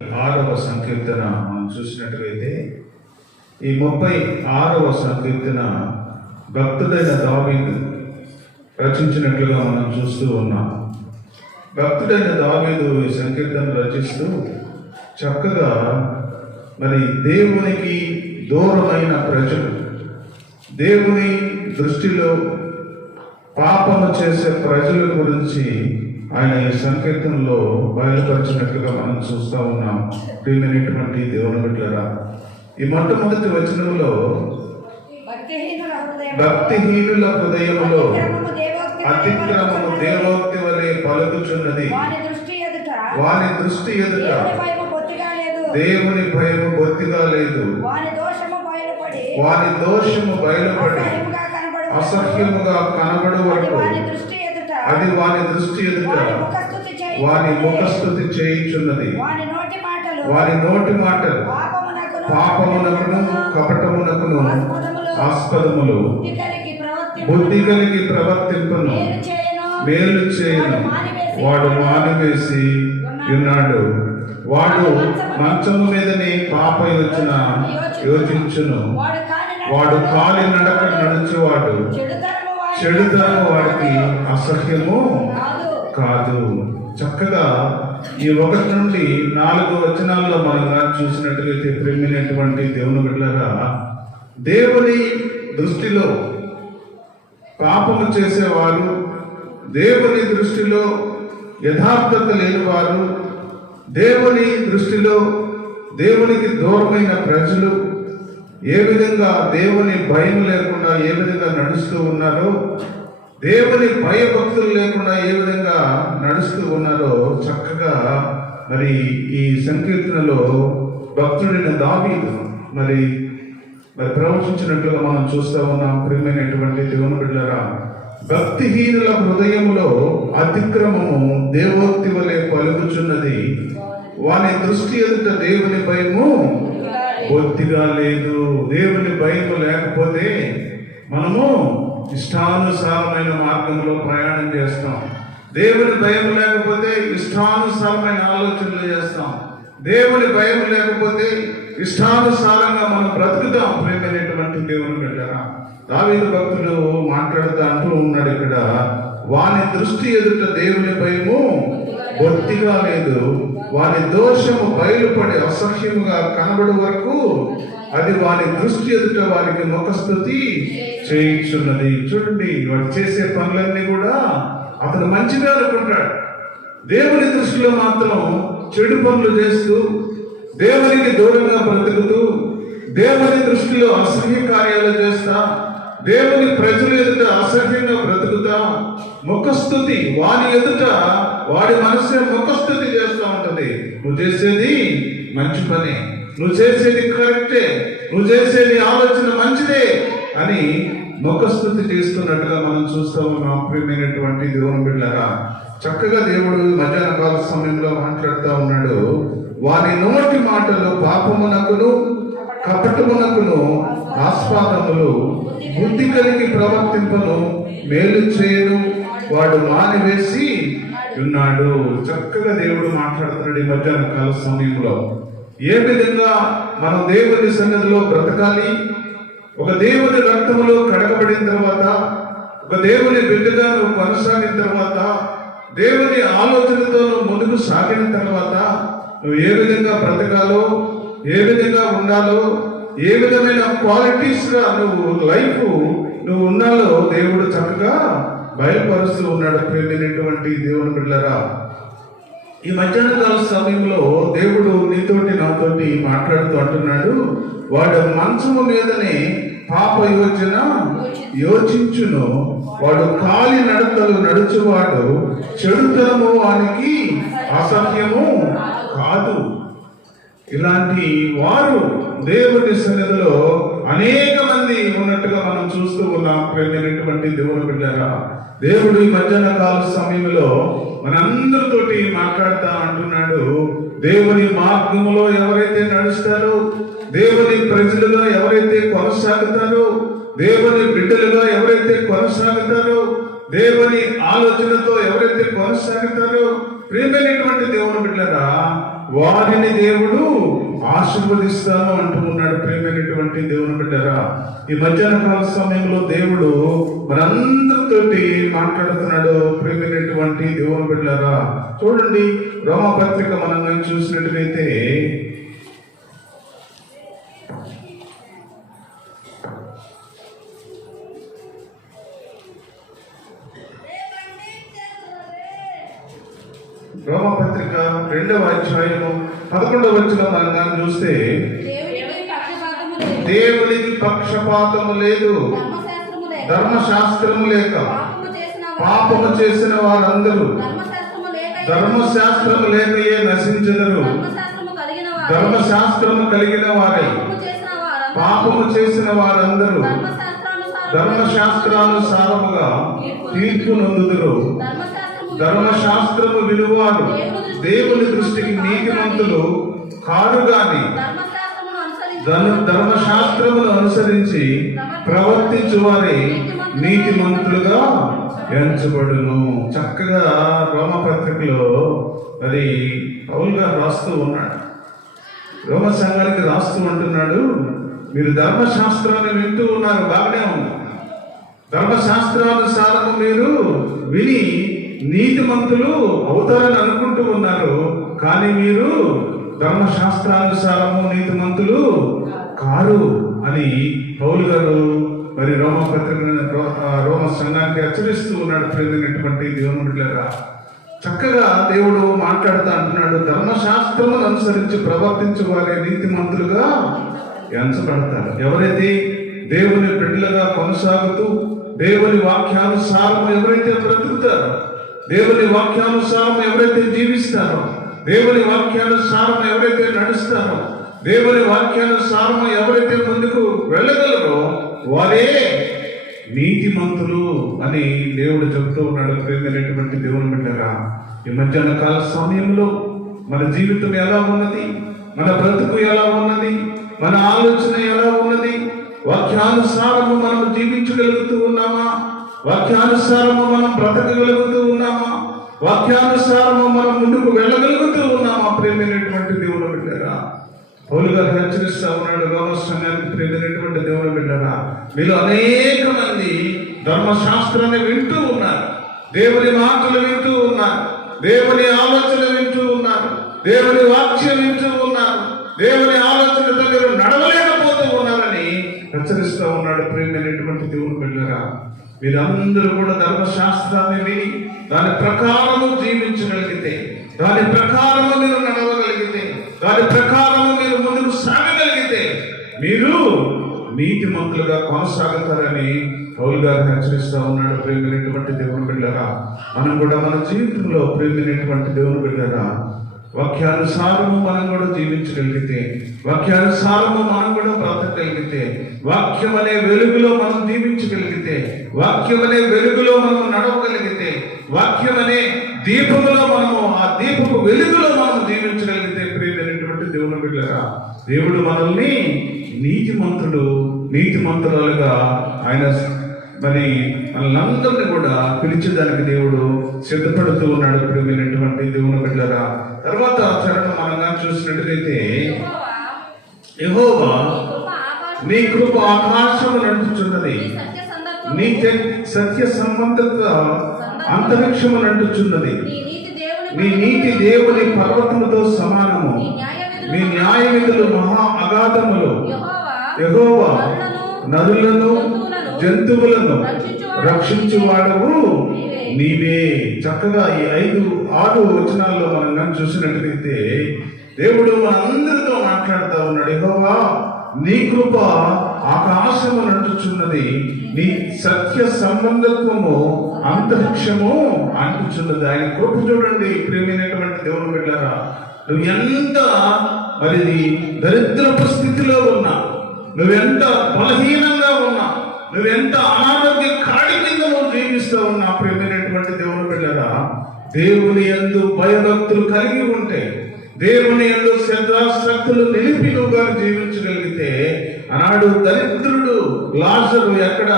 ఆరవ సంకీర్తన మనం చూసినట్లయితే ఈ ముప్పై ఆరవ సంకీర్తన భక్తుడైన దావీదు రచించినట్లుగా మనం చూస్తూ ఉన్నాం. భక్తుడైన దావీదు ఈ సంకీర్తన రచిస్తూ చక్కగా మరి దేవునికి దూరమైన ప్రజలు దేవుని దృష్టిలో పాపము చేసే ప్రజల గురించి ఆయన ఈ సంకీర్తనలో బయలుపరిచినట్లుగా మనం చూస్తూ ఉన్నాం. ప్రియమైనటువంటి దేవుని బిడ్డలరా ఈ మొట్టమొదటి వచనంలో భక్తిహీనుల హృదయం భక్తిహీనుల హృదయములో అతిక్రమము దేవోక్తి వలె పలుకుచున్నది. వాని దృష్టి ఎదుట దేవుని భయము బొత్తిగా లేదు. వాని దోషము బయలుపడి అసహ్యముగా కనబడు అది వాని దృష్టి ఎదుట. వాని ముఖస్థుతి చేయించున్నది. వారి నోటి మాటలు. పాపమునకును కపటమునకును ఆస్పదములు బుద్ధి కలిగి ప్రవర్తింపును. మేలు చేయను. వాడు మానివేసి ఉన్నాడు. వాడు మంచము మీదనే పాప యోచన యోచించును. వాడు కాలి నడక నడుచువాడు. చెడుతనం వాడికి అసహ్యము కాదు. చక్కగా ఈ ఒకటి నుండి నాలుగు వచనాల్లో మనం చూసినట్లయితే ప్రేమైనటువంటి దేవుని బిడ్డలారా దేవుని దృష్టిలో పాపము చేసేవారు దేవుని దృష్టిలో యథార్థత లేనివారు దేవుని దృష్టిలో దేవునికి దూరమైన ప్రజలు ఏ విధంగా దేవుని భయం లేకుండా ఏ విధంగా నడుస్తూ ఉన్నారో దేవుని భయభక్తులు లేకుండా ఏ విధంగా నడుస్తూ ఉన్నారో చక్కగా మరి ఈ సంకీర్తనలో భక్తుడైన దావీదు మరి మరి ప్రవచించినట్లుగా మనం చూస్తూ ఉన్నాం. ప్రియమైనటువంటి దేవుని బిడ్డరా భక్తిహీనుల హృదయంలో అతిక్రమము దేవోక్తి వలె పలుకుచున్నది. వాని దృష్టి ఎదుట దేవుని భయము బొత్తిగా లేదు. దేవుని భయం లేకపోతే మనము ఇష్టానుసారమైన మార్గంలో ప్రయాణం చేస్తాం. దేవుని భయం లేకపోతే ఇష్టానుసారమైన ఆలోచనలు చేస్తాం. దేవుని భయం లేకపోతే ఇష్టానుసారంగా మనం బ్రతుకుతాం. ప్రేమైనటువంటి దేవుని బిడ్డరా దావీదు భక్తుడు మాట్లాడుతూ అంటూ ఉన్నాడు ఇక్కడ వాని దృష్టి ఎదుట దేవుని భయము బొత్తిగా లేదు. వారి దోషము బయలుపడి అసహ్యముగా కనబడు వరకు అది వారి దృష్టి ఎదుట వారికి ముఖస్థుతి చేయించున్నది. చూడండి వాడు చేసే పనులన్నీ కూడా అతను మంచిగా అనుకుంటాడు దేవుని దృష్టిలో మాత్రం చెడు పనులు చేస్తూ దేవునికి దూరంగా బ్రతుకుతూ దేవుని దృష్టిలో అసహ్య కార్యాలు చేస్తా దేవుని ప్రజల ఎదుట అసహ్యంగా బ్రతుకుతా. ముఖస్థుతి వాని ఎదుట వాడి మనసే ముఖస్థుతి చేస్తూ ఉంటది. నువ్వు చేసేది మంచి పని. నువ్వు చేసేది కరెక్టే. నువ్వు చేసేది ఆలోచన మంచిదే అని ముఖస్థుతి చేస్తున్నట్టుగా మనం చూస్తూ ఉన్నాం ప్రియమైనటువంటి దేవుని బిడ్డరా చక్కగా దేవుడు మధ్యాహ్న కాల సమయంలో మాట్లాడుతూ ఉన్నాడు. వారి నోటి మాటలు పాపమునకును కపటమునకును ఆస్వాదములు బుద్ధి కలిగి ప్రవర్తింపను మేలు చేయను. వాడు మానివేసి ఉన్నాడు. చక్కగా దేవుడు మాట్లాడుతున్నాడు ఈ మధ్యాహ్న కాల సమయంలో. ఏ విధంగా మనం దేవుని సన్నిధిలో బ్రతకాలి? ఒక దేవుని రక్తములో కడగబడిన తర్వాత ఒక దేవుని బిడ్డగా నువ్వు కొనసాగిన తర్వాత దేవుని ఆలోచనతో నువ్వు ముందుకు సాగిన తర్వాత నువ్వు ఏ విధంగా బ్రతకాలో ఏ విధంగా ఉండాలో ఏ విధమైన క్వాలిటీస్గా నువ్వు లైఫ్ నువ్వు ఉండాలో దేవుడు చక్కగా బయలుపరుస్తూ ఉన్నాడు ప్రేమైనటువంటి దేవుని బిడ్డరా ఈ మధ్యాహ్న కాల సమయంలో దేవుడు నీతోటి నాతోటి మాట్లాడుతూ అంటున్నాడు వాడు మంచము మీదనే పాప యోచన యోచించును. వాడు కాలి నడతలు నడుచువాడు చెడుతనము వానికి అసహ్యము ఇలాంటి వారు దేవుని సన్నిధిలో అనేక మంది ఉన్నట్టుగా మనం చూస్తూ ఉన్నాం. ప్రేమైనటువంటి దేవుని బిడ్డారా దేవుడు ఈ మధ్యాహ్న కాల సమయంలో మనందరితోటి మాట్లాడుతా అంటున్నాడు. దేవుని మార్గంలో ఎవరైతే నడుస్తారో దేవుని ప్రజలుగా ఎవరైతే కొనసాగుతారో దేవుని బిడ్డలుగా ఎవరైతే కొనసాగుతారో దేవుని ఆలోచనతో ఎవరైతే కొనసాగుతారో ప్రేమైనటువంటి దేవుని బిడ్డరా వారిని దేవుడు ఆశీర్వదిస్తాను అంటూ ఉన్నాడు ప్రేమైనటువంటి దేవుని బిడ్డరా. ఈ మధ్యాహ్న కాల సమయంలో దేవుడు మనందరితోటి మాట్లాడుతున్నాడు ప్రేమైనటువంటి దేవుని బిడ్డరా. చూడండి రోమపత్రిక మనం చూసినట్లయితే రోమపత్రిక రెండవ అధ్యాయము పదకొండవ వచ్చిన మనం కానీ చూస్తే దేవునికి పక్షపాతము లేదు. ధర్మశాస్త్రము లేక పాపము చేసిన వారందరూ ధర్మశాస్త్రము లేక ధర్మశాస్త్రము లేకయే నశించెదరు? ధర్మశాస్త్రము కలిగిన వారు పాపము చేసిన వారందరూ ధర్మశాస్త్రానుసారముగా తీర్పు నొందుదురు. ధర్మశాస్త్రము విలువారు దేవుని దృష్టికి నీతిమంతులు కారు గాని ధర్మశాస్త్రమును అనుసరించి ధను ధర్మశాస్త్రమును అనుసరించి ప్రవర్తించు వారి నీతిమంతులుగా ఎంచబడును. చక్కగా రోమపత్రికలో మరి పౌల్ గారు రాస్తూ ఉన్నాడు. రోమ సంఘానికి రాస్తూ అంటున్నాడు మీరు ధర్మశాస్త్రాన్ని వింటూ ఉన్నారు బాగానే ఉంది. ధర్మశాస్త్రానుసారము మీరు విని నీతిమంతులు అవుతారని అనుకుంటూ ఉన్నారు. కానీ మీరు ధర్మశాస్త్రానుసారము నీతిమంతులు కారు అని పౌలు గారు మరి రోమ పత్రిక రోమ సంఘానికి హెచ్చరిస్తూ ఉన్నాడు ప్రేమైనటువంటి దేవుని చక్కగా దేవుడు మాట్లాడుతూ అంటున్నాడు ధర్మశాస్త్రమును అనుసరించి ప్రవర్తించు వారే నీతిమంతులుగా ఎంచబడతారు. ఎవరైతే దేవుని బిడ్డలుగా కొనసాగుతూ దేవుని వాక్యానుసారం ఎవరైతే బ్రతుకుతారో దేవుని వాక్యానుసారం ఎవరైతే జీవిస్తారో దేవుని వాక్యానుసారం ఎవరైతే నడుస్తారో దేవుని వాక్యానుసారం ఎవరైతే ముందుకు వెళ్ళగలరో వారే నీతిమంతులు అని దేవుడు చెప్తూ ఉన్నాడు. ప్రేమైనటువంటి దేవుని బిడ్డగా ఈ మధ్యాహ్న కాల సమయంలో మన జీవితం ఎలా ఉన్నది? మన బ్రతుకు ఎలా ఉన్నది? మన ఆలోచన ఎలా ఉన్నది? వాక్యానుసారము మనం జీవించగలుగుతూ ఉన్నామా? వాక్యానుసారము మనం బ్రతకగలుగుతూ ఉన్నామా? వాక్యానుసారము మనం ముందుకు వెళ్ళగలుగుతూ ఉన్నామా? ప్రేమైనటువంటి దేవుని బిడ్డరా. పౌలు గారు హెచ్చరిస్తా ఉన్నాడు గౌరవసంగానికి ప్రేమైనటువంటి దేవుని బిడ్డరా. మీరు అనేక మంది ధర్మశాస్త్రాన్ని వింటూ ఉన్నారు. దేవుని మాటలు వింటూ ఉన్నారు. దేవుని ఆలోచన వింటూ ఉన్నారు. దేవుని వాక్యం వింటూ ఉన్నారు. దేవుని ఆలోచన దగ్గర నడవలేకపోతూ ఉన్నారని హెచ్చరిస్తూ ఉన్నాడు ప్రేమైనటువంటి దేవుని బిడ్డరా. మీరందరూ కూడా ధర్మశాస్త్రాన్ని విని దాని ప్రకారము జీవించగలిగితే దాని ప్రకారము మీరు నడవగలిగితే దాని ప్రకారము మీరు ముందుకు సాగగలిగితే మీరు నీతిమంతులుగా కొనసాగుతారని పౌల్ గారు హెచ్చరిస్తూ ఉన్నాడు. ప్రేమైనటువంటి దేవుని బిడ్డరా? మనం కూడా మన జీవితంలో ప్రేమైనటువంటి దేవుని బిడ్డరా? వాక్యానుసారము మనం కూడా జీవించగలిగితే వాక్యానుసారము మనం కూడా బ్రతకగలిగితే వాక్యం అనే వెలుగులో మనం జీవించగలిగితే వాక్యం అనే వెలుగులో మనం నడవగలిగితే వాక్యం అనే దీపములో మనము ఆ దీపపు వెలుగులో మనం జీవించగలిగితే ప్రియమైనటువంటి దేవుని బిడ్డగా దేవుడు మనల్ని నీతిమంతుడు నీతిమంతురాలుగా ఆయన మరి మనల్ని కూడా పిలిచేదానికి దేవుడు సిద్ధపడుతూ ఉన్నాడు ప్రియమైనటువంటి దేవుని బిడ్డరా తర్వాత చరణం మనంగా చూసినట్లయితే యహోవా నీ కృప ఆకాశము నడుచుచున్నది. నీ సత్య తె- సత్య సంబంధత అంతరిక్షము నడుచున్నది. నీ నీతి దేవుని పర్వతముతో సమానము. నీ న్యాయ విధులు మహా అగాధములు. యెహోవా నదులను జంతువులను రక్షించువాడవు నీవే. చక్కగా ఈ ఐదు ఆరు వచనాల్లో మనం కానీ చూసినట్లయితే దేవుడు మనందరితో మాట్లాడుతూ ఉన్నాడు. యెహోవా నీ కృప ఆకాశము నడుచుచున్నది నీ సత్య సంబంధత్వము అంతరిక్షము అంటుచున్నది. ఆయన కృప చూడండి ప్రేమైనటువంటి దేవుని బిడ్డారా. నువ్వు ఎంత మరి దరిద్రపు స్థితిలో ఉన్నా నువ్వెంత బలహీనంగా ఉన్నా నువ్వెంత అనారోగ్య కాడి కింద నువ్వు జీవిస్తూ ఉన్నా ప్రేమైనటువంటి దేవుని బిడ్డరా దేవుని ఎందు భయభక్తులు కలిగి ఉంటే దేవుని ఎందు శ్రద్ధాశక్తులు నిలిపి నువ్వు జీవించగలిగితే ఆనాడు దరిద్రుడు లాజరు ఎక్కడ?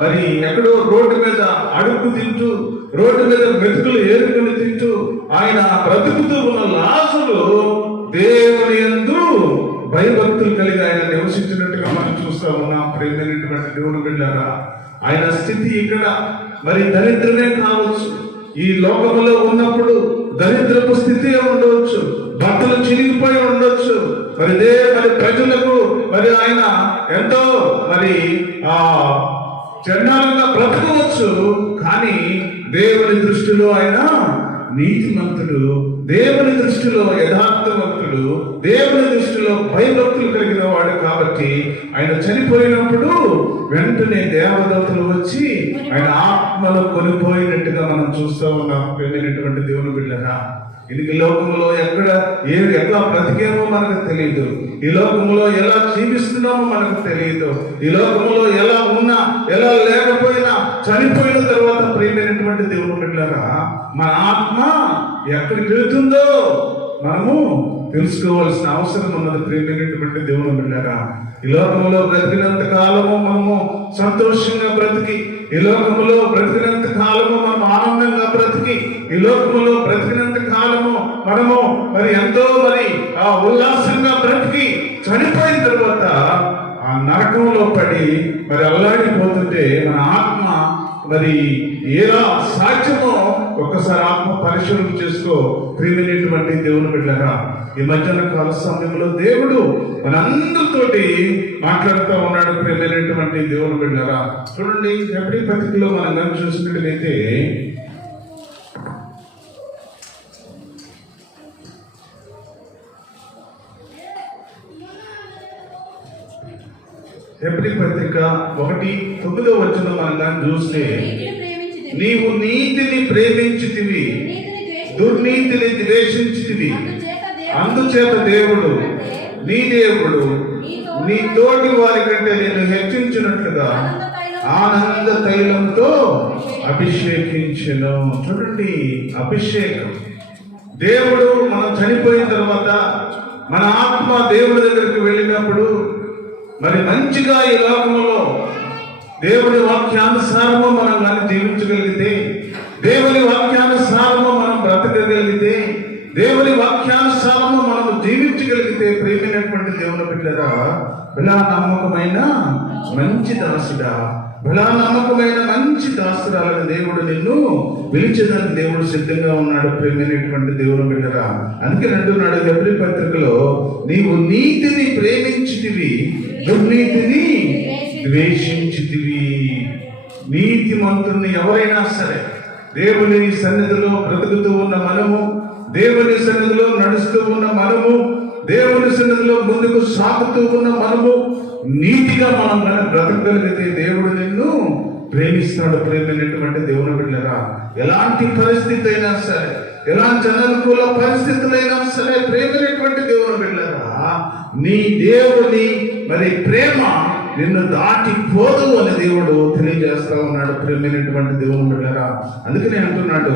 మరి ఎక్కడో రోడ్డు మీద అడుగు తింటూ రోడ్డు మీద మెతుకులు ఏరుకుని తింటూ ఆయన బ్రతుకుతూ ఉన్న లాజరు దేవుడు భయభక్తులు కలిగి ఆయన నివసించినట్టుగా మనం చూస్తా ఉన్నాం. ప్రేమైనటువంటి దేవుని బిడ్డారా ఆయన స్థితి ఇక్కడ మరి దరిద్రమే కావచ్చు. ఈ లోకములో ఉన్నప్పుడు దరిద్రపు స్థితి ఉండవచ్చు. భర్తలు చిరిగిపోయి ఉండొచ్చు మరి ఇదే మరి ప్రజలకు మరి ఆయన ఎంతో మరి ఆ చండాలంగా బ్రతకవచ్చు. కానీ దేవుని దృష్టిలో ఆయన నీతిమంతుడు దేవుని దృష్టిలో యథార్థవంతుడు దేవుని దృష్టిలో భయభక్తులు కలిగిన వాడు కాబట్టి ఆయన చనిపోయినప్పుడు వెంటనే దేవదత్తులు వచ్చి ఆయన ఆత్మలో కొనిపోయినట్టుగా మనం చూస్తూ ఉన్నాం. వెళ్ళినటువంటి దేవుని బిడ్డరా ఇది లోకంలో ఎక్కడ ఏ ఎట్లా బ్రతికేమో మనకు తెలియదు ఈ లోకంలో ఎలా జీవిస్తున్నామో మనకు తెలియదు ఈ లోకంలో ఎలా ఉన్నా ఎలా లేకపోయినా చనిపోయిన తర్వాత ప్రియమైనటువంటి దేవుడు బిడ్డలారా మన ఆత్మ ఎక్కడికి వెళ్తుందో మనము తెలుసుకోవాల్సిన అవసరం ఉన్నది ప్రియమైనటువంటి దేవుడు బిడ్డగా ఈ లోకంలో బ్రతికినంత కాలము మనము సంతోషంగా బ్రతికి ఈ లోకములో బ్రతికినంత కాలము మనం ఆనందంగా బ్రతికి ఈ లోకంలో బ్రతికినంత కాలము మనము మరి ఎంతో మరి ఆ ఉల్లాసంగా బ్రతికి చనిపోయిన తర్వాత ఆ నరకంలో పడి మరి అల్లాడిపోతుంటే మన ఆత్మ మరి ఎలా సాధ్యమో ఒక్కసారి ఆత్మ పరిశీలన చేసుకో. ప్రియమైనటువంటి దేవుని బిడ్డరా ఈ మధ్యన కాల సమయంలో దేవుడు మనందరితోటి మాట్లాడుతూ ఉన్నాడు ప్రియమైనటువంటి దేవుని బిడ్డరా. చూడండి ఎప్పటి పత్రికలో మనం చూసినట్లయితే ఎప్పటి పత్రిక ఒకటి తొమ్మిదో వచ్చిన మనం కానీ చూస్తే. నీవు నీతిని ప్రేమించితివి. దుర్నీతిని ద్వేషించితివి అందుచేత దేవుడు అందుచేత దేవుడు నీ దేవుడు నీ తోటి వారి కంటే నేను హెచ్చించినట్లుగా ఆనంద తైలంతో అభిషేకించను చూడండి అభిషేకం దేవుడు మనం చనిపోయిన తర్వాత మన ఆత్మ దేవుడి దగ్గరికి వెళ్ళినప్పుడు మరి మంచిగా ఈ లోకంలో దేవుని వాక్యానుసారము మనం కానీ జీవించగలిగితే దేవుని వాక్యానుసారము మనం బ్రతకగలిగితే దేవుని వాక్యానుసారము మనం జీవించగలిగితే ప్రేమైనటువంటి దేవుని బిడ్డరా బిలా నమ్మకమైన మంచి దాసుడా బిలా నమ్మకమైన మంచి దాసురాలని దేవుడు నిన్ను పిలిచేదానికి దేవుడు సిద్ధంగా ఉన్నాడు ప్రేమైనటువంటి దేవుని బిడ్డరా. అందుకే అంటున్నాడు ఎబ్రి పత్రికలో నీవు నీతిని ప్రేమించితివి దుర్నీతిని ద్వేషించితివి. నీతిమంతుణ్ణి ఎవరైనా సరే దేవుని సన్నిధిలో బ్రతుకుతూ ఉన్న మనము దేవుని సన్నిధిలో నడుస్తూ ఉన్న మనము దేవుని సన్నిధిలో ముందుకు సాగుతూ ఉన్న మనము నీతిగా మనం కనుక బ్రతకగలిగితే దేవుడు నిన్ను ప్రేమిస్తాడు ప్రేమైనటువంటి దేవుని బిడ్డరా. ఎలాంటి పరిస్థితి అయినా సరే ఎలాంటి అననుకూల పరిస్థితులైనా సరే ప్రేమైనటువంటి దేవుని బిడ్డరా నీ దేవుని మరి ప్రేమ నిన్ను దాటిపోదు అని దేవుడు తెలియజేస్తా ఉన్నాడు ప్రేమైనటువంటి దేవుని బిడ్డరా. అందుకనే అంటున్నాడు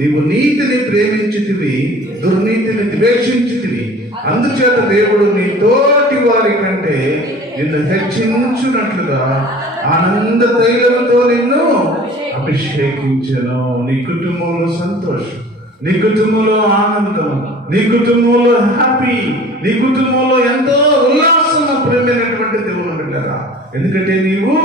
నీవు నీతిని ప్రేమించితివి దుర్నీతిని ద్వేషించితివి. అందుచేత దేవుడు నీ తోటి వారి కంటే నిన్ను హెచ్చించున్నట్లుగా ఆనంద తైలంతో నిన్ను అభిషేకించను. నీ కుటుంబంలో సంతోషం. నీ కుటుంబంలో ఆనందం నీ కుటుంబంలో హ్యాపీ నీ కుటుంబంలో ఎంతో ఉల్లాసం ప్రేమైనటువంటి దేవుని బిడ్డరా. ఎందుకంటే నీవు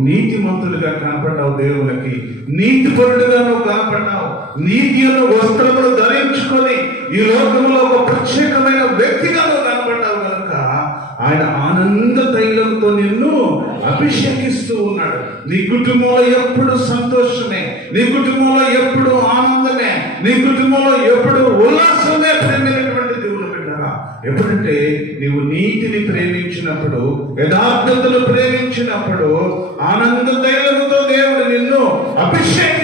నీతిమంతులుగా కనపడ్డావు దేవునికి. నీతిపరుడుగా నువ్వు కనపడ్డావు. నీతి వస్త్రములు ధరించుకొని ఈ లోకంలో ఒక ప్రత్యేకమైన వ్యక్తిగా నువ్వు కనపడ్డావు కనుక ఆయన ఆనంద తైలంతో నిన్ను అభిషేకిస్తూ ఉన్నాడు. నీ కుటుంబంలో ఎప్పుడు సంతోషమే నీ కుటుంబంలో ఎప్పుడు ఆనందం నీ కుటుంబంలో ఎప్పుడు ఉల్లాసంగా ప్రేమైనటువంటి దేవుడు పెట్టారా ఎప్పుడంటే నీవు నీతిని ప్రేమించినప్పుడు యథార్థతను ప్రేమించినప్పుడు ఆనంద తైలముతో దేవుడు నిన్ను అభిషేక్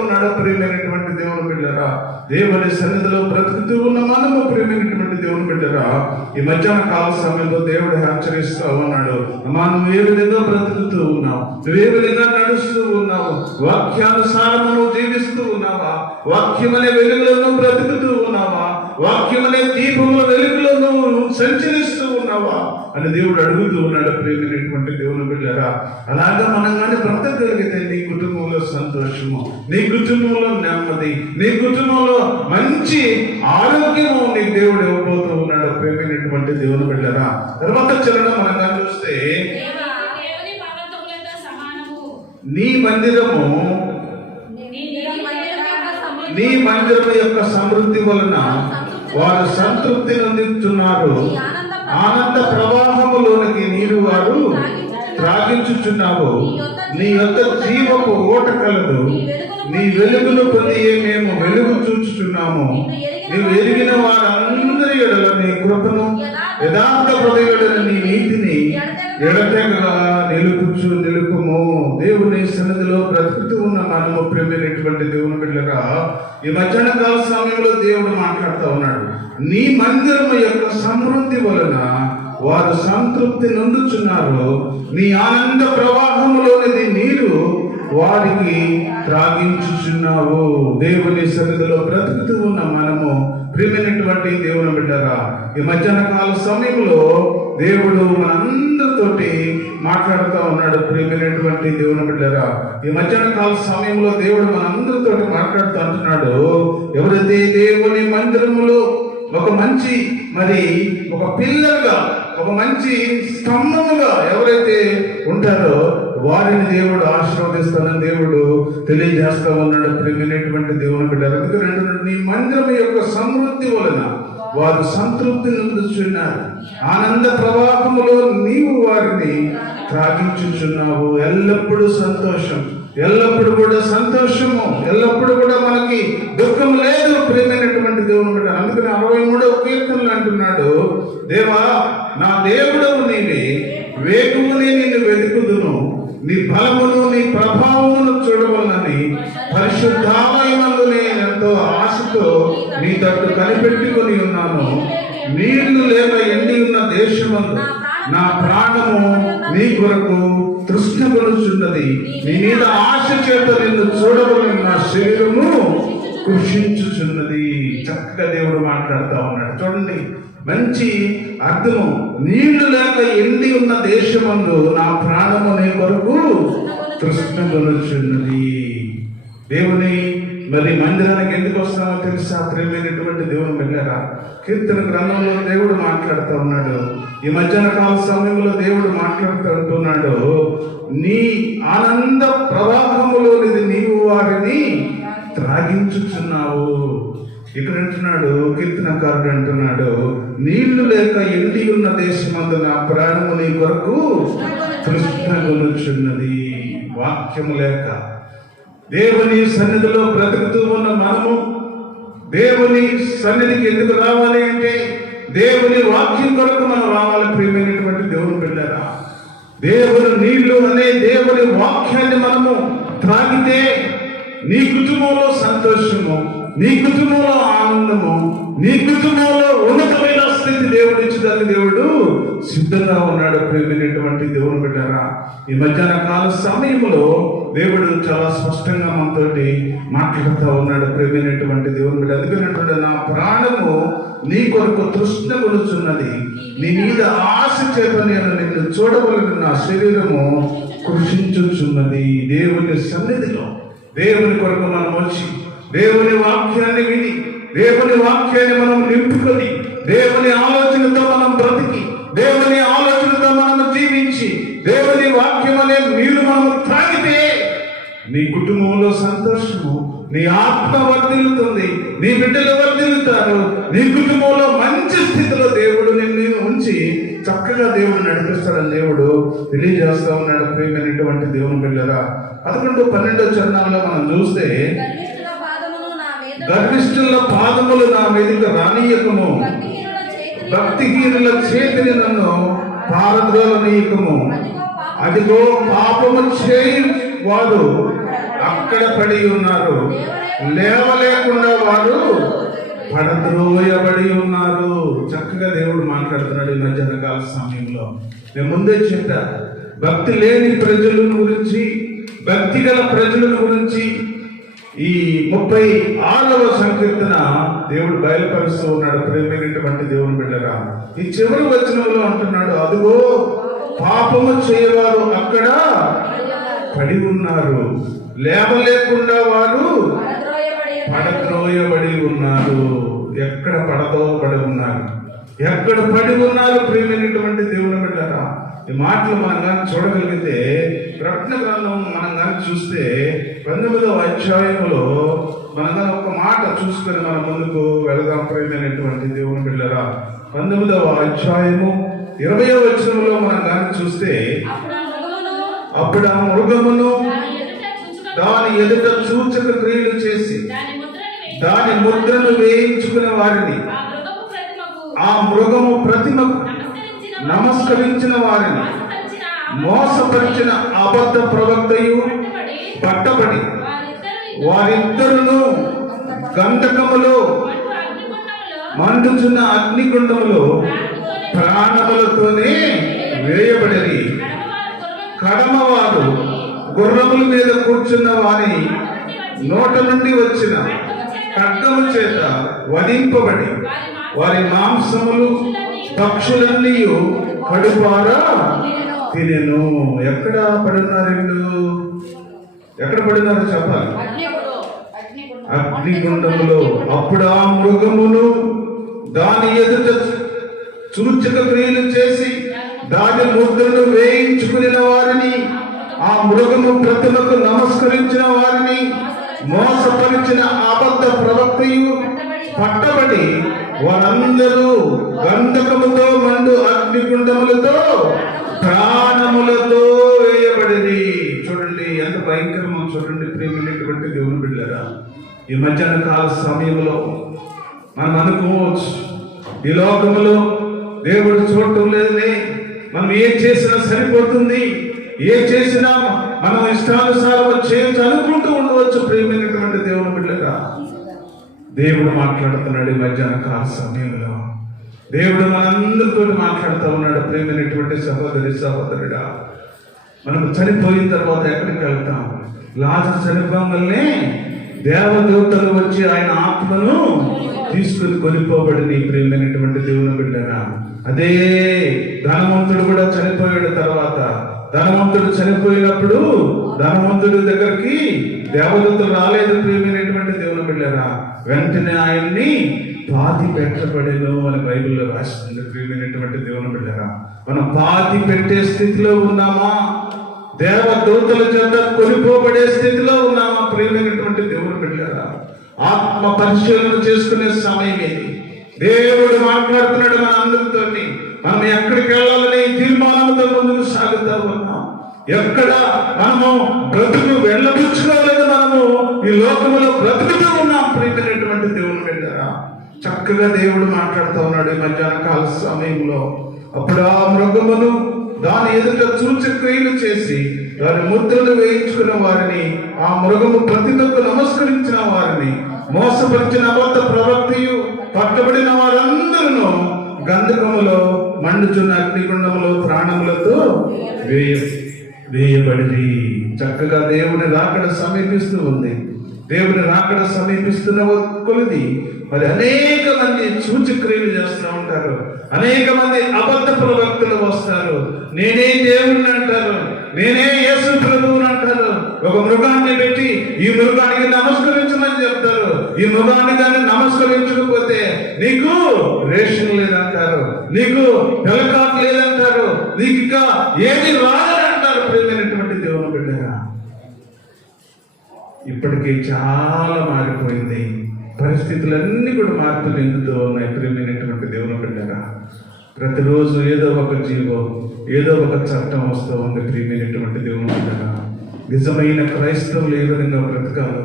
ఉన్నాడు ప్రేమైనటువంటి దేవుని బిడ్డరా దేవుని సన్నిధిలో బ్రతుకుతూ ఉన్న మనము ప్రేమైనటువంటి దేవుని బిడ్డరా ఈ మధ్యాహ్న కాల సమయంలో దేవుడు హెచ్చరిస్తూ ఉన్నాడు అమ్మా నువ్వు ఏ విధంగా బ్రతుకుతూ ఉన్నావు? నువ్వు ఏ విధంగా నడుస్తూ ఉన్నావు? వాక్యానుసారము నువ్వు జీవిస్తూ ఉన్నావా? వాక్యం అనే వెలుగులో నువ్వు బ్రతుకుతూ ఉన్నావా? వాక్యం అనే దీపముల వెలుగులో నువ్వు సంచరిస్తూ ఉన్నావా? అని దేవుడు అడుగుతూ ఉన్నాడు ప్రేమైనటువంటి దేవుని బిడ్డరా. అలాగా మనం కానీ బ్రతకగలిగితే నీ కుటుంబంలో సంతోషము నీ కుటుంబంలో నెమ్మది నీ కుటుంబంలో మంచి ఆరోగ్యము నీ దేవుడు ఇవ్వబోతూ ఉన్నాడు ప్రేమైనటువంటి దేవుని బిడ్డరా. తర్వాత చరణం మనం కానీ చూస్తే. నీ మందిరము నీ మందిరము యొక్క సమృద్ధి వలన వారు సంతృప్తి నొందుతున్నారు ఆనంద ప్రవాహములోనికి నీరు వారు త్రాగించుచున్నావు. నీ యొక్క జీవపు ఓట కలదు. నీ వెలుగును పొంది మేము వెలుగు చూచుచున్నాము. నీవు ఎరిగిన వారందరి ఎడల నీ కృపను యథార్థ హృదయుడైన నీ నీతిని ఎడతెగగా నిలుపుచు నిలుపుము. దేవుని సన్నిధిలో బ్రతుకుతూ ఉన్న మనము ప్రేమైనటువంటి దేవుని బిడ్డగా ఈ మధ్యాహ్న కాల సమయంలో దేవుడు మాట్లాడుతూ ఉన్నాడు. నీ మందిరము యొక్క సమృద్ధి వలన వారు సంతృప్తి నొందుచున్నారు నీ ఆనంద ప్రవాహంలోనిది నీరు వారికి త్రాగించుచున్నావు. దేవుని సన్నిధిలో బ్రతుకుతూ ఉన్న మనము ప్రియమైనటువంటి దేవుని బిడ్డరా. ఈ మధ్యాహ్న కాల సమయంలో దేవుడు మనందరితోటి మాట్లాడుతూ ఉన్నాడు ప్రియమైనటువంటి దేవుని బిడ్డరా. ఈ మధ్యాహ్న కాల సమయంలో దేవుడు మనందరితోటి మాట్లాడుతూ అంటున్నాడు. ఎవరైతే దేవుని మందిరములో ఒక మంచి మరి ఒక పిల్లలుగా ఒక మంచి స్తంభముగా ఎవరైతే ఉంటారో వారిని దేవుడు ఆశీర్వదిస్తానని దేవుడు తెలియజేస్తా ఉన్నాడు ప్రేమైనటువంటి దేవుని బిడ్డలు ఎందుకంటే రెండు నీ మందిరం యొక్క సమృద్ధి వలన వారు సంతృప్తి నొందుచున్నారు. ఆనంద ప్రవాహములో నీవు వారిని త్రాగించుచున్నావు. ఎల్లప్పుడూ సంతోషం ఎల్లప్పుడు కూడా సంతోషము ఎల్లప్పుడు కూడా మనకి దుఃఖం లేదు ప్రేమైనటువంటి దేవుని బిడ్డ అందుకని అరవై మూడవ కీర్తనలు అంటున్నాడు దేవా నా దేవుడవు నీవే వేకువుని నిన్ను వెతుకుదును. నీ బలమును నీ ప్రభావమును చూడవలనని పరిశుద్ధాలయమందు నేను ఎంతో ఆశతో నీ తట్టు కనిపెట్టుకొని ఉన్నాను. నీళ్ళు లేక ఎన్ని ఉన్న దేశమందు నా ప్రాణము నీ కొరకు తృష్ణ కొనుచున్నది నీ మీద ఆశ చేత నిన్ను చూడవలని నా శరీరము కృషించుచున్నది. చక్కగా దేవుడు మాట్లాడుతూ ఉన్నాడు. చూడండి. మంచి అర్థము. నీళ్ళు లేక ఎండి ఉన్న దేశమందు నా ప్రాణము నీ కొరకు తృష్ణ కొనుచున్నది దేవుని మరి మందిరానికి ఎందుకు వస్తామో తెలుసా? ప్రేమైనటువంటి దేవుని వెళ్ళారా కీర్తన గ్రంథంలో దేవుడు మాట్లాడుతూ ఉన్నాడు. ఈ మధ్యాహ్న కాల సమయంలో దేవుడు మాట్లాడుతూ అంటున్నాడు నీ ఆనంద ప్రవాహములోనిది నీవు వారిని త్రాగించుచున్నావు. ఇక్కడ అంటున్నాడు కీర్తనకారుడు అంటున్నాడు నీళ్ళు లేక ఎండి ఉన్న దేశమందు నా ప్రాణము నీ కొరకు తృష్ణగొనుచున్నది వాక్యము లేక దేవుని సన్నిధిలో బ్రతుకుతూ ఉన్న మనము దేవుని సన్నిధికి ఎందుకు రావాలి అంటే దేవుని వాక్యం కొరకు మనం రావాలి ప్రియమైనటువంటి దేవుని బిడ్డరా. దేవుని నీళ్ళు అనే దేవుని వాక్యాన్ని మనము త్రాగితే నీ కుటుంబంలో సంతోషము నీ కుటుంబంలో ఆనందము నీ కుటుంబంలో ఉన్నతమైన స్థితి దేవుడు ఇచ్చేదాన్ని దేవుడు సిద్ధంగా ఉన్నాడు ప్రేమైనటువంటి దేవుని బిడ్డారా. ఈ మధ్యాహ్న కాల సమయంలో దేవుడు చాలా స్పష్టంగా మనతోటి మాట్లాడుతూ ఉన్నాడు ప్రేమైనటువంటి దేవుని బిడ్డ. ఎందుకంటే నా ప్రాణము నీ కొరకు తృష్ణ కొలుచున్నది నీ మీద ఆశ చేత నేను నిన్ను చూడవలని నా శరీరము కృషించుచున్నది దేవుని సన్నిధిలో. దేవుని కొరకు మనం వచ్చి దేవుని వాక్యాన్ని విని దేవుని వాక్యాన్ని మనం నింపుకొని దేవుని ఆలోచనతో మనం బ్రతికి దేవుని ఆలోచనతో మనం జీవించి దేవుని వాక్యం అనే నీరు మనం త్రాగితే నీ కుటుంబంలో సంతోషము నీ ఆత్మ వర్ధిల్లుతుంది నీ బిడ్డలు వర్ధిల్లుతారు నీ కుటుంబంలో మంచి స్థితిలో దేవుడు నిన్ను ఉంచి చక్కగా దేవుడు నడిపిస్తాడని దేవుడు తెలియజేస్తా ఉన్నాడు ప్రేమైనటువంటి దేవుని బిడ్డరా పదకొండు పన్నెండో చరణాల్లో మనం చూస్తే గర్విష్ఠుల పాదములు నా మీదకి రానీయకము భక్తిహీనుల చేతిని నన్ను పారద్రోలనీయకము. అదిగో పాపము చేయి వారు అక్కడ పడి ఉన్నారు. లేవలేకుండా వారు పడద్రోయబడి ఉన్నారు. చక్కగా దేవుడు మాట్లాడుతున్నాడు ఈ మధ్యాహ్న సమయంలో. నేను ముందే చెప్పా భక్తి లేని ప్రజలను గురించి భక్తి గల ప్రజలను గురించి ఈ ముప్పై ఆరవ సంకీర్తన దేవుడు బయలుపరుస్తూ ఉన్నాడు ప్రేమైనటువంటి దేవుని బిడ్డగా. ఈ చివరి వచనంలో అంటున్నాడు అదిగో పాపము చేయవారు అక్కడ పడి ఉన్నారు. లేవలేకుండా వారు పడద్రోయబడి ఉన్నారు. ఎక్కడ పడదోబడి ఉన్నారు. ఎక్కడ పడి ఉన్నారు ప్రేమైనటువంటి దేవుని బిడ్డారా ఈ మాటలు మనం కానీ చూడగలిగితే ప్రకటన గ్రంథం మనం కానీ చూస్తే పంతొమ్మిదవ అధ్యాయంలో మనం కానీ ఒక మాట చూసుకొని మన ముందుకు వెళదాం ప్రేమైనటువంటి దేవుని బిడ్డారా పంతొమ్మిదవ అధ్యాయము ఇరవై వచనంలో మనం కానీ చూస్తే అప్పుడు ఆ మృగమును దాని ఎదుట సూచక క్రియలు చేసి. దాని ముద్రను వేయించుకునే వారిని ఆ మృగము ప్రతిమకు నమస్కరించిన వారిని మోసపరిచిన అబద్ధ ప్రవక్తయు పట్టుబడి పట్టబడి వారిద్దరు వారిద్దరును గంధకములో మండుచున్న అగ్నిగుండములో ప్రాణములతోనే వేయబడిరి. కడమవారు గుర్రము కడమవారు గుర్రముల మీద కూర్చున్న వారి నోట నుండి వచ్చిన ఖడ్గము చేత వధింపబడి వారి మాంసములు పక్షులన్నీ కడుపారా తినెను. ఎక్కడ పడున్నారు వీళ్ళు ఎక్కడ పడినారో చెప్పాలి? అగ్నిగుండములో అప్పుడు ఆ మృగమును దాని ఎదుట సూచక క్రియలు చేసి దాని ముద్రను వేయించుకుని వారిని ఆ మృగము ప్రతిమకు నమస్కరించిన వారిని మోసపరిచిన అబద్ధ ప్రవక్తయు పట్టబడి వారందరూ గంధకముతో మండు అగ్నిగుండములతో ప్రాణములతో వేయబడింది చూడండి ఎంత భయంకరమో చూడండి ప్రేమైనటువంటి దేవుని బిడ్డరా ఈ మధ్యాహ్న కాల సమయంలో మనం అనుకోవచ్చు ఈ లోకంలో దేవుడు చూడటం లేదని మనం ఏం చేసినా సరిపోతుంది ఏం చేసినా మనం ఇష్టానుసారం చేయొచ్చు అనుకుంటూ ఉండవచ్చు ప్రేమైనటువంటి దేవుని బిడ్డరా దేవుడు మాట్లాడుతున్నాడు ఈ మధ్యాహ్నకాల సమయంలో. దేవుడు మనందరితో మాట్లాడుతూ ఉన్నాడు ప్రేమైనటువంటి సహోదరి సహోదరుడా. మనం చనిపోయిన తర్వాత ఎక్కడికి వెళ్తాం? లాజ చనిపోగానే దేవదేవతలు వచ్చి ఆయన ఆత్మను తీసుకుని కొనిపోబడి ప్రేమైనటువంటి దేవుని బిడ్డరా. అదే ధనవంతుడు కూడా చనిపోయాడు తర్వాత. ధనవంతుడు చనిపోయినప్పుడు ధనవంతుడి దగ్గరికి దేవదూతలు రాలేదు ప్రియమైనటువంటి దేవుని బిడ్డరా వెంటనే ఆయన్ని పాతి పెట్టబడేలో మన బైబిల్లో రాసింది ప్రియమైనటువంటి దేవుని బిడ్డరా మనం పాతి పెట్టే స్థితిలో ఉన్నామా? దేవదూతల చేత కొనిపోబడే స్థితిలో ఉన్నామా? ప్రియమైనటువంటి దేవుని బిడ్డరా ఆత్మ పరిశీలన చేసుకునే సమయం ఇది. దేవుడు మాట్లాడుతున్నాడు మన అందరితో మనం ఎక్కడికి వెళ్ళాలని తీర్మానంతో ముందుకు సాగుతా ఉన్నాం. ఎక్కడ మనము బ్రతుకు వెళ్ళబుచ్చుకోలేదు మనము ఈ లోకంలో బ్రతుకుతూ ఉన్నాం ప్రియమైనటువంటి దేవుని వెళ్ళారా చక్కగా దేవుడు మాట్లాడుతూ ఉన్నాడు ఈ మధ్యాహ్న కాల సమయంలో. అప్పుడు ఆ మృగమును దాని ఎదుట సూచక్రియలు చేసి దాని ముద్రలు వేయించుకున్న వారిని ఆ మృగము ప్రతిమకు నమస్కరించిన వారిని మోసపరిచిన అబద్ధ ప్రవక్తయు పట్టబడిన వారందరూ గంధకములో మండుచున్న అగ్నిగుండములో ప్రాణములతో వేయ వేయబడింది చక్కగా దేవుని రాకడ సమీపిస్తూ ఉంది. దేవుని రాకడ సమీపిస్తున్న కొలిది. మరి అనేక మంది సూచక్రియలు చేస్తూ ఉంటారు. అనేక మంది అబద్ధ ప్రవక్తలు వస్తారు. నేనే దేవుణ్ణి అంటారు. నేనే యేసు ప్రభువుని అంటారు. ఒక మృగాన్ని పెట్టి ఈ మృగానికి నమస్కరించమని చెప్తారు. ఈ మృగాన్ని కానీ నమస్కరించకపోతే నీకు రేషన్ లేదంటారు. నీకు హెల్కాట్ లేదంటారు. నీకు ఇంకా ఏది రాదు అంటారు ప్రియమైనటువంటి దేవుని బిడ్డగా ఇప్పటికే చాలా మారిపోయింది. పరిస్థితులన్నీ కూడా మార్పులు ఎందుతో ఉన్నాయి ప్రియమైనటువంటి దేవుని బిడ్డగా ప్రతిరోజు ఏదో ఒక జీవం ఏదో ఒక చట్టం వస్తూ ఉంది ప్రియమైనటువంటి దేవుని బిడ్డగా నిజమైన క్రైస్తవులు ఏ విధంగా బ్రతకాలో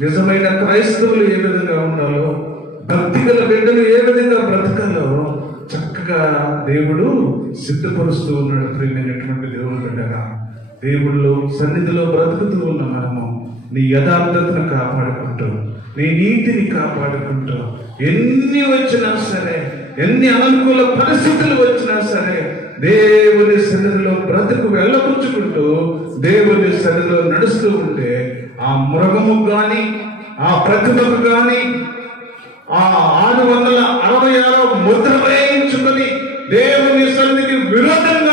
నిజమైన క్రైస్తవులు ఏ విధంగా ఉండాలో భక్తి గల బిడ్డలు ఏ విధంగా బ్రతకాలో చక్కగా దేవుడు సిద్ధపరుస్తూ ఉన్నాడు ప్రియమైనటువంటి దేవుని బిడ్డగా దేవుళ్ళు సన్నిధిలో బ్రతుకుతూ ఉన్న మనము నీ యథార్థతను కాపాడుకుంటూ. నీ నీతిని కాపాడుకుంటూ. ఎన్ని వచ్చినా సరే ఎన్ని అనుకూల పరిస్థితులు వచ్చినా సరే దేవుని సన్నిధిలో బ్రతుకు వెళ్ళపుచ్చుకుంటూ దేవుని సన్నిధిలో నడుస్తూ ఉంటే ఆ మృగము కానీ ఆ ప్రతిమకు కానీ ఆ ఆరు వందల అరవై ఆరో ముద్ర వేయించుకొని దేవుని సన్నిధి విరోధంగా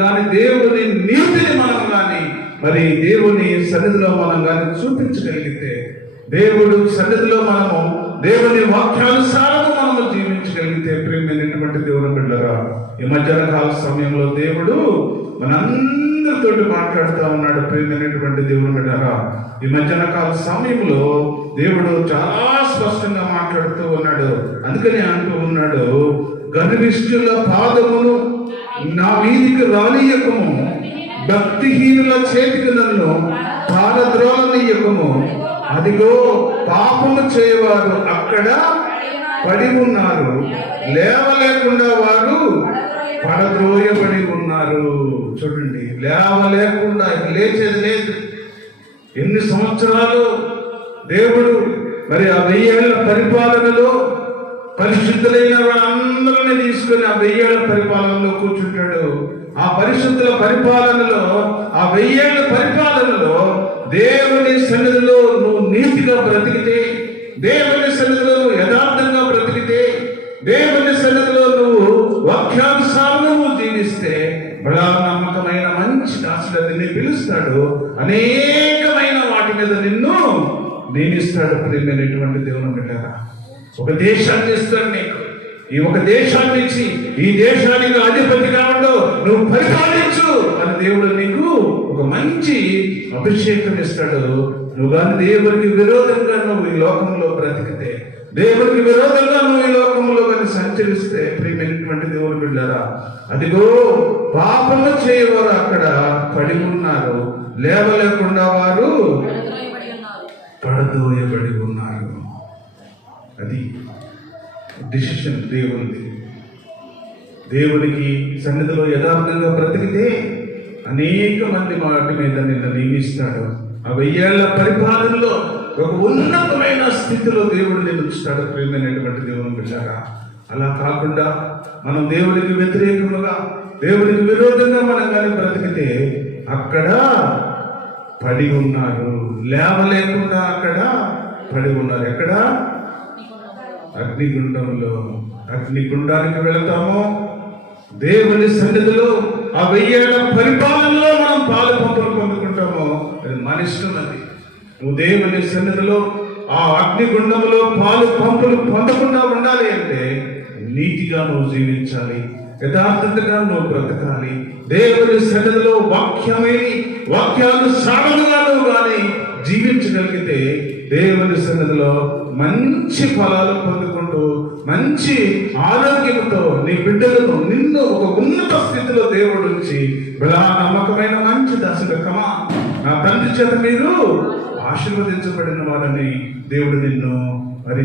కానీ దేవుని నీతిని మనం కానీ మరి దేవుని సన్నిధిలో మనం కానీ చూపించగలిగితే దేవుడు సన్నిధిలో మనము దేవుని వాక్యానుసారము మనము జీవించగలిగితే ప్రేమైనటువంటి దేవుని బిడ్డరా ఈ మధ్యాహ్న కాల సమయంలో దేవుడు మనందరితోటి మాట్లాడుతూ ఉన్నాడు ప్రేమైనటువంటి దేవుని బిడ్డరా. ఈ మధ్యాహ్న కాల సమయంలో దేవుడు చాలా స్పష్టంగా మాట్లాడుతూ ఉన్నాడు. అందుకని అంటూ ఉన్నాడు గర్విష్ఠుల పాదమును నా మీదికి రానియకము భక్తిహీనుల చేతికి నన్ను పారద్రోలనీయకము అదిగో పాపము చేయవారు అక్కడ పడి ఉన్నారు లేవలేకుండా వారు పడద్రోయబడి ఉన్నారు. చూడండి లేవలేకుండా ఇక లేచేది లేదు. ఎన్ని సంవత్సరాలు దేవుడు మరి ఆ వెయ్యేళ్ళ పరిపాలనలో పరిశుద్ధులైన అందరిని తీసుకొని ఆ వెయ్యేళ్ళ పరిపాలనలో కూర్చుంటాడు ఆ పరిశుద్ధుల పరిపాలనలో ఆ వెయ్యేళ్ళ పరిపాలనలో దేవుని సన్నిధిలో నువ్వు నీతిగా బ్రతికితే దేవుని సన్నిధిలో నువ్వు యథార్థంగా బ్రతికితే దేవుని సన్నిధిలో నువ్వు వాక్యానుసారం నువ్వు జీవిస్తే బడా నమ్మకమైన మంచి దాసుడు నిన్ను పిలుస్తాడు. అనేకమైన వాటి మీద నిన్ను నియమిస్తాడు ప్రియమైనటువంటి దేవుని బిడ్డారా. ఒక దేశాన్ని ఇస్తాడు నీకు. ఈ ఒక దేశాన్ని ఇచ్చి ఈ దేశానికి అధిపతిగా ఉండు నువ్వు పరిపాలించు. అని దేవుడు నీకు ఒక మంచి అభిషేకం ఇస్తాడు. నువ్వు కానీ దేవునికి విరోధంగా నువ్వు ఈ లోకంలో బ్రతికితే దేవునికి విరోధంగా నువ్వు ఈ లోకంలో కానీ సంచరిస్తే ప్రియమైనటువంటి దేవుని బిడ్డారా అదిగో పాపము చేయవారు అక్కడ పడి ఉన్నారు. లేవలేకుండా వారు పడదోయబడి ఉన్నారు. అది డిసిషన్ దేవుడి దేవునికి సన్నిధిలో యథార్థంగా బ్రతికితే అనేక మంది వాటి మీద నిన్ను నియమిస్తాడు ఆ వెయ్యేళ్ళ పరిపాలనలో ఒక ఉన్నతమైన స్థితిలో దేవుడు నిలుస్తాడు ఉంచుతాడు. ప్రేమైనటువంటి దేవుని బిడ్డారా అలా కాకుండా మనం దేవుడికి వ్యతిరేకముగా దేవుడికి విరోధంగా మనం కానీ బ్రతికితే అక్కడ పడి ఉన్నారు. లేవలేకుండా అక్కడ పడి ఉన్నారు. ఎక్కడ? అగ్నిగుండంలో అగ్నిగుండానికి వెళతాము. దేవుని సన్నిధిలో ఆ వెయ్యేళ్ళ పరిపాలనలో మనం పాలు పంపులు పొందుకుంటాము. అది మన ఇష్టం అది. నువ్వు దేవుని సన్నిధిలో ఆ అగ్నిగుండంలో పాలు పంపులు పొందకుండా ఉండాలి అంటే నీతిగా నువ్వు జీవించాలి. యథార్థంగా నువ్వు బ్రతకాలి. దేవుని సన్నిధిలో వాక్యమై వాక్యానుసారముగా నువ్వు కానీ జీవించగలిగితే దేవుని సన్నిధిలో మంచి ఫలాలు పొందుకుంటూ మంచి ఆరోగ్యంతో నీ బిడ్డలను నిన్ను ఒక ఉన్నత స్థితిలో దేవుడు ఉంచి ఇలా నమ్మకమైన మంచి దశకమా నా తండ్రి చేత మీరు ఆశీర్వదించబడిన వారని దేవుడు నిన్ను మరి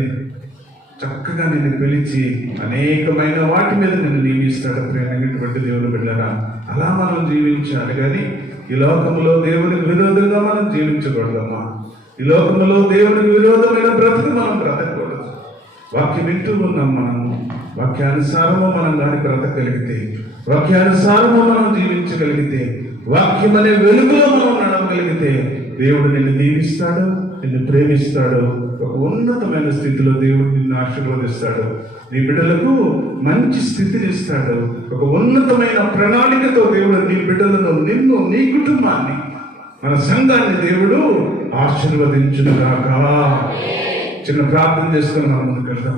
చక్కగా నిన్ను పిలిచి అనేకమైన వాటి మీద నిన్ను నియమిస్తాడు ప్రేమైనటువంటి దేవుడు బిడ్డరా. అలా మనం జీవించాలి కానీ ఈ లోకంలో దేవునికి విరోధంగా మనం జీవించకూడదమ్మా. ఈ లోకంలో దేవునికి విరోధమైన బ్రతుకు మనం బ్రతకూడదు. వాక్యం వింటూ ఉన్నాం మనం. వాక్యానుసారము మనం దాన్ని బ్రతకగలిగితే వాక్యానుసారము మనం జీవించగలిగితే వాక్యం అనే వెలుగులో మనం నడవగలిగితే దేవుడు నిన్ను దీవిస్తాడు నిన్ను ప్రేమిస్తాడు ఒక ఉన్నతమైన స్థితిలో దేవుడు నిన్ను ఆశీర్వదిస్తాడు. నీ బిడ్డలకు మంచి స్థితిని ఇస్తాడు. ఒక ఉన్నతమైన ప్రణాళికతో దేవుడు నీ బిడ్డలను నిన్ను నీ కుటుంబాన్ని మన సంఘాన్ని దేవుడు ఆశీర్వదించునుగాక. చిన్న ప్రార్థన చేసుకుని మనం ముందుకు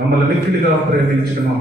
మమ్మల్ని మిక్కిలిగా ప్రేమించిన మా